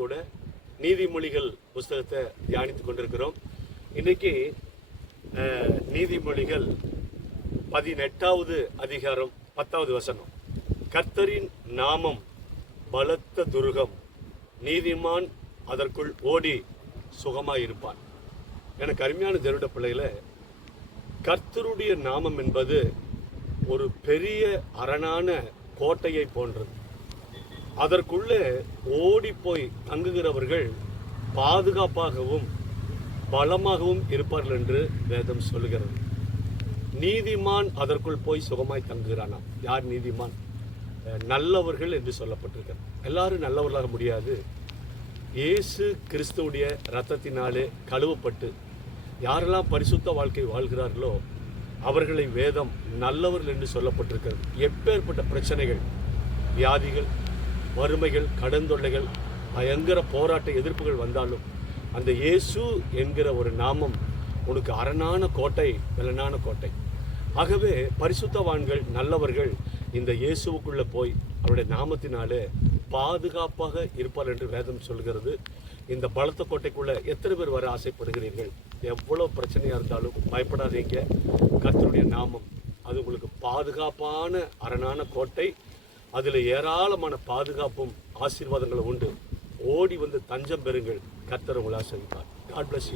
கூட நீதிமொழிகள் புஸ்தகத்தை தியானித்துக் கொண்டிருக்கிறோம். இன்னைக்கு நீதிமொழிகள் 18வது அதிகாரம் 10வது வசனம். கர்த்தரின் நாமம் பலத்த துருகம், நீதிமான் அதற்குள் ஓடி சுகமாயிருப்பான். எனக்கு அருமையான தேவனுடைய பிள்ளைகளை, கர்த்தருடைய நாமம் என்பது ஒரு பெரிய அரணான கோட்டையை போன்றது. அதற்குள்ளே ஓடி போய் தங்குகிறவர்கள் பாதுகாப்பாகவும் பலமாகவும் இருப்பார்கள் என்று வேதம் சொல்லுகிறது. நீதிமான் அதற்குள் போய் சுகமாய் தங்குகிறானாம். யார் நீதிமான்? நல்லவர்கள் என்று சொல்லப்பட்டிருக்கிறது. எல்லாரும் நல்லவர்களாக முடியாது. இயேசு கிறிஸ்துவுடைய இரத்தத்தினாலே கழுவப்பட்டு யாரெல்லாம் பரிசுத்த வாழ்க்கை வாழ்கிறார்களோ அவர்களை வேதம் நல்லவர்கள் என்று சொல்லப்பட்டிருக்கிறது. எப்பேற்பட்ட பிரச்சனைகள், வியாதிகள், வறுமைகள், கடன் தொல்லைகள், பயங்கர போராட்ட எதிர்ப்புகள் வந்தாலும் அந்த இயேசு என்கிற ஒரு நாமம் உனக்கு அரணான கோட்டை, பலனான கோட்டை. ஆகவே பரிசுத்தவான்கள், நல்லவர்கள் இந்த இயேசுவுக்குள்ளே போய் அவருடைய நாமத்தினாலே பாதுகாப்பாக இருப்பார் என்று வேதம் சொல்கிறது. இந்த பலத்த கோட்டைக்குள்ளே எத்தனை பேர் வர ஆசைப்படுகிறீர்கள்? எவ்வளோ பிரச்சனையாக இருந்தாலும் பயப்படாதீங்க. கர்த்தருடைய நாமம் அது உங்களுக்கு பாதுகாப்பான அரணான கோட்டை. அதில் ஏராளமான பாதுகாப்பும் ஆசீர்வாதங்களும் உண்டு. ஓடி வந்து தஞ்சம் பெறுங்கள். கர்த்தர் உங்களை ஆசீர்வதிப்பார். God bless you.